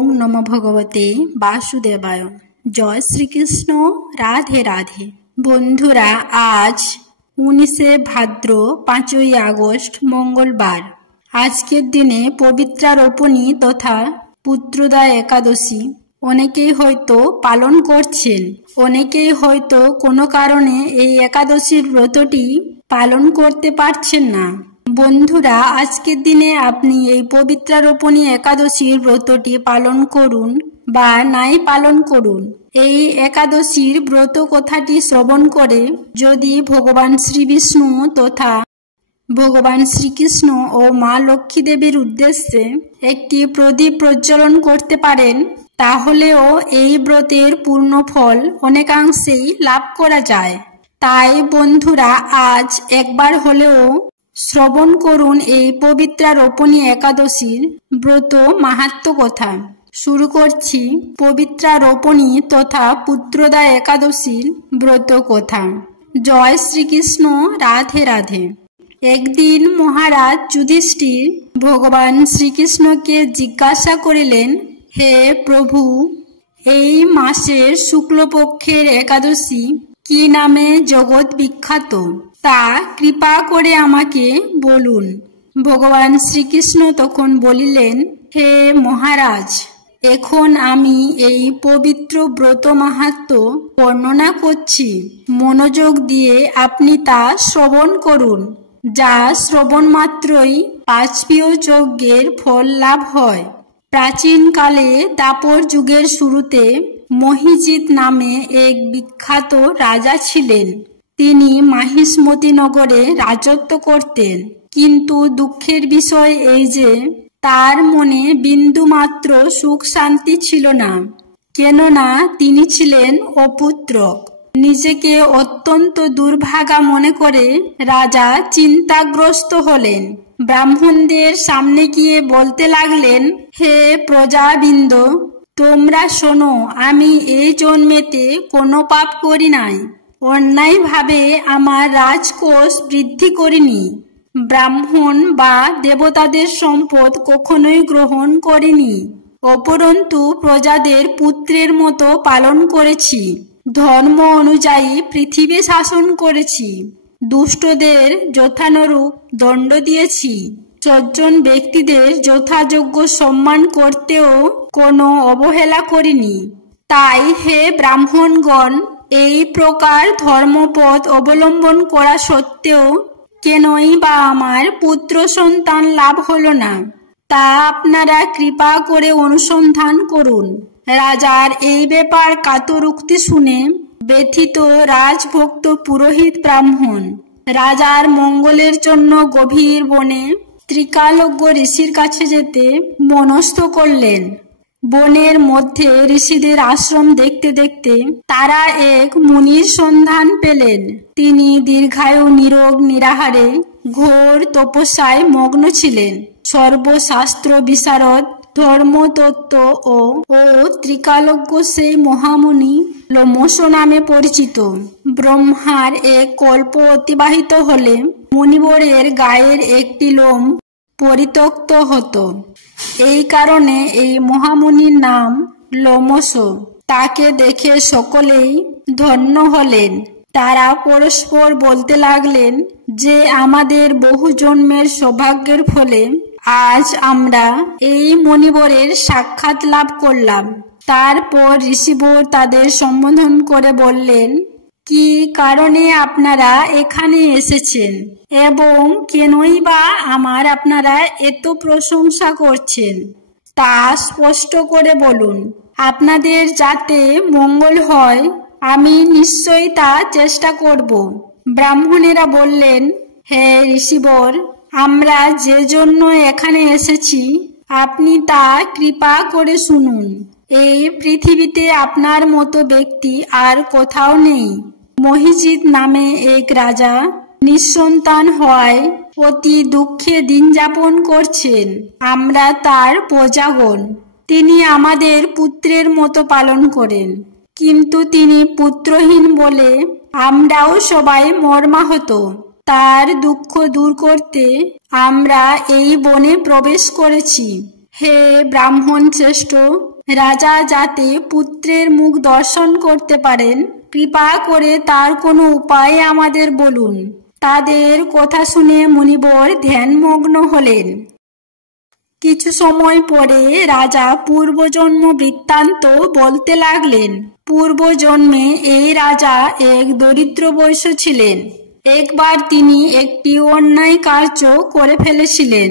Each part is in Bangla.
ওং নমো ভগবতে বাসুদেবায়। জয় শ্রীকৃষ্ণ। রাধে রাধে। বন্ধুরা, আজ 19শে ভাদ্র 5ই আগস্ট মঙ্গলবার। আজকের দিনে পবিত্রারোপণী তথা পুত্রদা একাদশী অনেকেই হয়তো পালন করছেন, অনেকেই হয়তো কোনো কারণে এই একাদশীর ব্রতটি পালন করতে পারছেন না। বন্ধুরা, আজকের দিনে আপনি এই পবিত্রারোপণী একাদশীর ব্রতটি পালন করুন বা নাই পালন করুন, এই একাদশীর ব্রত কথাটি শ্রবণ করে যদি ভগবান শ্রী বিষ্ণু তথা ভগবান শ্রীকৃষ্ণ ও মা লক্ষ্মী দেবীর উদ্দেশ্যে একটি প্রদীপ প্রজ্বলন করতে পারেন, তাহলেও এই ব্রতের পূর্ণ ফল অনেকাংশেই লাভ করা যায়। তাই বন্ধুরা, আজ একবার হলেও শ্রবণ করুন এই পবিত্রারোপণী একাদশীর ব্রত মাহাত্ম্য কথা। শুরু করছি পবিত্রারোপণী তথা পুত্রদা একাদশীর ব্রত কথা। জয় শ্রীকৃষ্ণ। রাধে রাধে। একদিন মহারাজ যুধিষ্ঠির ভগবান শ্রীকৃষ্ণকে জিজ্ঞাসা করিলেন, হে প্রভু, এই মাসের শুক্লপক্ষের একাদশী কি নামে জগৎ বিখ্যাত, তা কৃপা করে আমাকে বলুন। ভগবান শ্রীকৃষ্ণ তখন বলিলেন, হে মহারাজ, এখন আমি এই পবিত্র ব্রত মাহাত্ম্য বর্ণনা করছি, মনোযোগ দিয়ে আপনি তা শ্রবণ করুন। যা শ্রবণ মাত্রই বাজপেয় যজ্ঞের ফল লাভ হয়। প্রাচীনকালে দাপর যুগের শুরুতে মহিজিৎ নামে এক বিখ্যাত রাজা ছিলেন। তিনি মাহিষ্মতি নগরে রাজত্ব করতেন, কিন্তু দুঃখের বিষয় এই যে তার মনে বিন্দুমাত্র সুখ শান্তি ছিল না, কেননা তিনি ছিলেন অপুত্রক। নিজেকে অত্যন্ত দুর্ভাগা মনে করে রাজা চিন্তাগ্রস্ত হলেন। ব্রাহ্মণদের সামনে গিয়ে বলতে লাগলেন, হে প্রজাবৃন্দ, তোমরা শোনো, আমি এই জন্মেতে কোনো পাপ করি নাই, অন্যায়ভাবে আমার রাজকোষ বৃদ্ধি করিনি, ব্রাহ্মণ বা দেবতাদের সম্পদ কখনোই গ্রহণ করিনি, অপরন্তু প্রজাদের পুত্রের মতো পালন করেছি, ধর্ম অনুযায়ী পৃথিবী শাসন করেছি, দুষ্টদের যথানুরূপ দণ্ড দিয়েছি, সজ্জন ব্যক্তিদের যথাযোগ্য সম্মান করতেও কোনো অবহেলা করিনি। তাই হে ব্রাহ্মণগণ, এই প্রকার ধর্মপথ অবলম্বন করা সত্ত্বেও কেনই বা আমার পুত্র সন্তান লাভ হলো না, তা আপনারা কৃপা করে অনুসন্ধান করুন। রাজার এই ব্যাপার কাতর উক্তি শুনে ব্যথিত রাজভক্ত পুরোহিত ব্রাহ্মণ রাজার মঙ্গলের জন্য গভীর বনে ত্রিকালজ্ঞ ঋষির কাছে যেতে মনস্থ করলেন। বনের মধ্যে ঋষিদের আশ্রম দেখতে দেখতে তারা এক মুনির সন্ধান পেলেন। তিনি দীর্ঘায়ু, নিরোগ, নিরাহারে ঘোর তপস্যায় মগ্ন ছিলেন। সর্বশাস্ত্র বিশারদ, ধর্মতত্ত্ব ও ত্রিকালজ্ঞ সেই মহামুনি লোমশ নামে পরিচিত। ব্রহ্মার এক কল্প অতিবাহিত হলে মুনিবরের গায়ের একটি লোম পরিত্যক্ত হতো। এই কারণে এই মহামুনির নাম লোমশ। তাকে দেখে সকলেই ধন্য হলেন। তারা পরস্পর বলতে লাগলেন যে আমাদের বহু জন্মের সৌভাগ্যের ফলে আজ আমরা এই মণিবরের সাক্ষাৎ লাভ করলাম। তারপর ঋষিবর তাদের সম্বোধন করে বললেন, কি কারণে আপনারা এখানে এসেছেন এবং কেনই বা আমার আপনারা এত প্রশংসা করছেন, তা স্পষ্ট করে বলুন। আপনাদের যাতে মঙ্গল হয় আমি নিশ্চয়ই তা চেষ্টা করব। ব্রাহ্মণেরা বললেন, হে ঋষিবর, আমরা যে জন্য এখানে এসেছি আপনি তা কৃপা করে শুনুন। এই পৃথিবীতে আপনার মতো ব্যক্তি আর কোথাও নেই। মহিজিৎ নামে এক রাজা নিঃসন্তান হওয়ায় অতি দুঃখে দিন যাপন করছেন। আমরা তার প্রজাগণ। তিনি আমাদের পুত্রের মতো পালন করেন, কিন্তু তিনি পুত্রহীন বলে আমরাও সবাই মর্মাহত। তার দুঃখ দূর করতে আমরা এই বনে প্রবেশ করেছি। হে ব্রাহ্মণ শ্রেষ্ঠ, রাজা যাতে পুত্রের মুখ দর্শন করতে পারেন, কৃপা করে তার কোনো উপায় আমাদের বলুন। তাদের কথা শুনে মুনিবর ধ্যানমগ্ন হলেন। কিছু সময় পরে রাজা পূর্বজন্ম বৃত্তান্ত বলতে লাগলেন। পূর্বজন্মে এই রাজা এক দরিদ্র বৈশ্য ছিলেন। একবার তিনি একটি অন্যায় কার্য করে ফেলেছিলেন।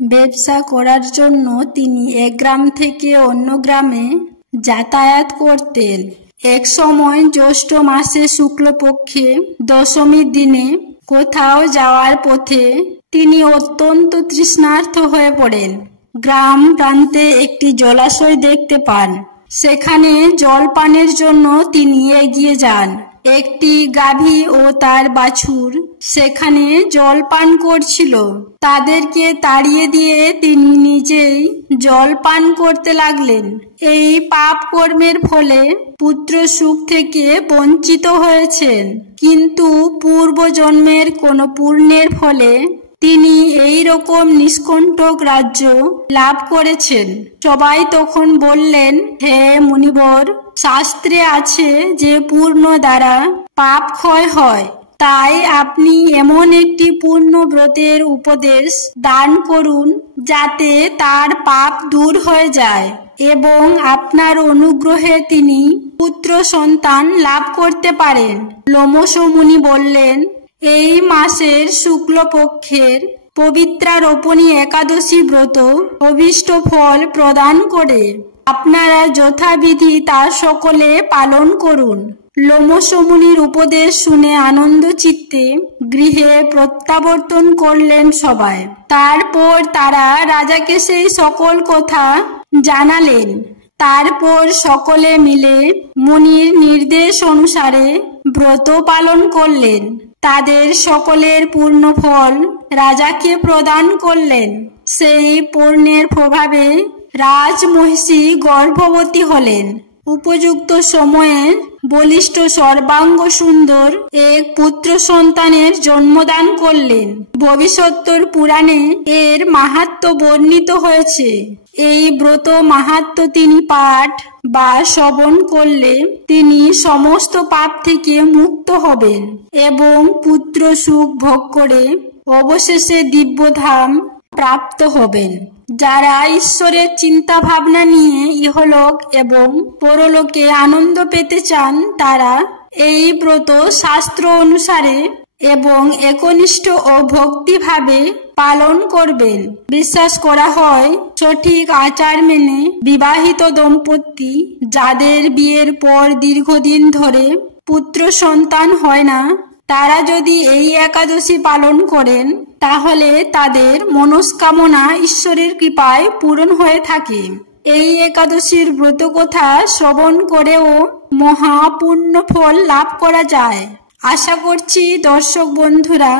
ব্যবসা করার জন্য তিনি এক গ্রাম থেকে অন্য গ্রামে যাতায়াত করতেন। এক সময় জ্যৈষ্ঠ মাসে শুক্লপক্ষে দশমীর দিনে কোথাও যাওয়ার পথে তিনি অত্যন্ত তৃষ্ণার্ত হয়ে পড়েন। গ্রাম প্রান্তে একটি জলাশয় দেখতে পান। সেখানে জল পানের জন্য তিনি এগিয়ে যান। একটি গাভী ও তার বাছুর সেখানে জল পান করছিল। তাদেরকে তাড়িয়ে দিয়ে তিনি নিজেই জল পান করতে লাগলেন। এই পাপ কর্মের ফলে পুত্র সুখ থেকে বঞ্চিত হয়েছেন, কিন্তু পূর্বজন্মের কোনো পুণ্যের ফলে তিনি এই রকম নিষ্কণ্টক রাজ্য লাভ করেছেন। সবাই তখন বললেন, হে মুনিবর, শাস্ত্রে আছে যে পূর্ণ দ্বারা পাপ ক্ষয় হয়। তাই আপনি এমন একটি পূর্ণ ব্রতের উপদেশ দান করুন যাতে তার পাপ দূর হয়ে যায় এবং আপনার অনুগ্রহে তিনি পুত্র সন্তান লাভ করতে পারেন। লোমশ মুনি বললেন, এই মাসের শুক্লপক্ষের পবিত্রারোপণী একাদশী ব্রত অভীষ্ট ফল প্রদান করে। আপনারা যথাবিধি তা সকলে পালন করুন। লোমশ মুনির উপদেশ শুনে আনন্দ চিত্তে গৃহে প্রত্যাবর্তন করলেন সবাই। তারপর তারা রাজাকে সেই সকল কথা জানালেন। তারপর সকলে মিলে মুনির নির্দেশ অনুসারে ব্রত পালন করলেন। তাদের সকলের পূর্ণ ফল রাজাকে প্রদান করলেন। সেই পুণ্যের প্রভাবে রাজমহিষী গর্ভবতী হলেন। উপযুক্ত সময়ে বলিষ্ঠ সর্বাঙ্গ সুন্দর এক পুত্র সন্তানের জন্মদান করলেন। ভবিষ্যত্তর পুরাণে এর মাহাত্ম্য বর্ণিত হয়েছে। এই ব্রত মাহাত্ম্য তিনি পাঠ বা শ্রবণ করলে তিনি সমস্ত পাপ থেকে মুক্ত হবেন এবং পুত্র সুখ ভোগ করে অবশেষে দিব্যধাম প্রাপ্ত হবেন। যারা ঈশ্বরের চিন্তা ভাবনা নিয়ে ইহলোক এবং পরলোকে আনন্দ পেতে চান, তারা এই ব্রত শাস্ত্র অনুসারে এবং একনিষ্ঠ ও ভক্তিভাবে পালন করবেন। বিশ্বাস করা হয়, সঠিক আচার মেনে বিবাহিত দম্পতি যাদের বিয়ের পর দীর্ঘদিন ধরে পুত্র সন্তান হয় না, তারা যদি এই একাদশী পালন করেন তাহলে তাদের মনস্কামনা ঈশ্বরের কৃপায় পূরণ হয়ে থাকে। এই একাদশীর ব্রত কথা শ্রবণ করেও মহাপুণ্য ফল লাভ করা যায়। আশা করছি দর্শক বন্ধুরা,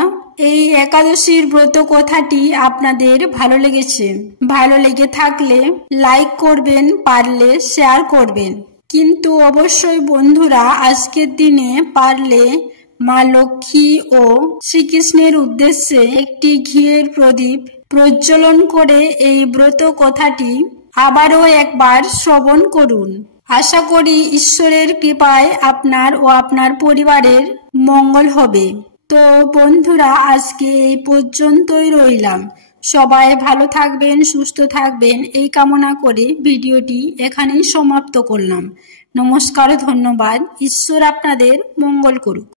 এই একাদশীর ব্রত কথাটি আপনাদের ভালো লেগেছে। ভালো লেগে থাকলে লাইক করবেন, পারলে শেয়ার করবেন। কিন্তু অবশ্যই বন্ধুরা, আজকের দিনে পারলে মা লক্ষ্মী ও শ্রীকৃষ্ণের উদ্দেশ্যে একটি ঘিয়ের প্রদীপ প্রজ্বলন করে এই ব্রত কথাটি আবারও একবার শ্রবণ করুন। আশা করি ঈশ্বরের কৃপায় আপনার ও আপনার পরিবারের মঙ্গল হবে। তো বন্ধুরা, আজকে এই পর্যন্তই রইলাম। সবাই ভালো থাকবেন, সুস্থ থাকবেন এই কামনা করে ভিডিওটি এখানেই সমাপ্ত করলাম। নমস্কার, ধন্যবাদ। ঈশ্বর আপনাদের মঙ্গল করুক।